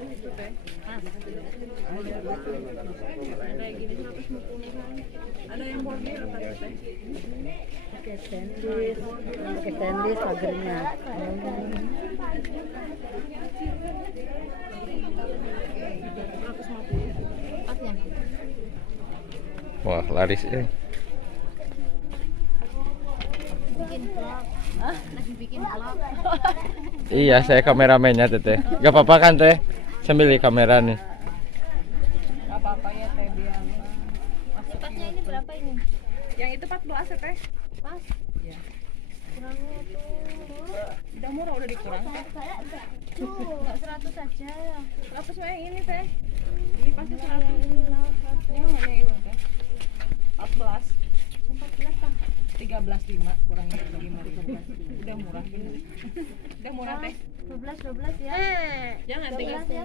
Itu teh. Ada yang gini 150-an. Ada yang bordir tadi teh. Pakai stainless pagernya. 150. Pasnya. Wah, laris ya. Bikin vlog. Lagi bikin vlog. Iya, saya kameramennya Teteh. Gak apa-apa kan Teh? Sambil di kamera nih. Gak apa-apa ya teh biar. Pasnya ini berapa ini? Yang itu 14 ya teh. Pas. Iya. Kurangnya tuh. Udah murah udah dikurang. Enggak 100 saja. 100 mah yang ini teh. Ini pasti 100. Ini lah 100. Ini mana yang itu teh? 14. 14 kan? 13,5 kurangnya 5. Udah murah bener. Udah murah teh. 12 ya. Jangan 12 ya.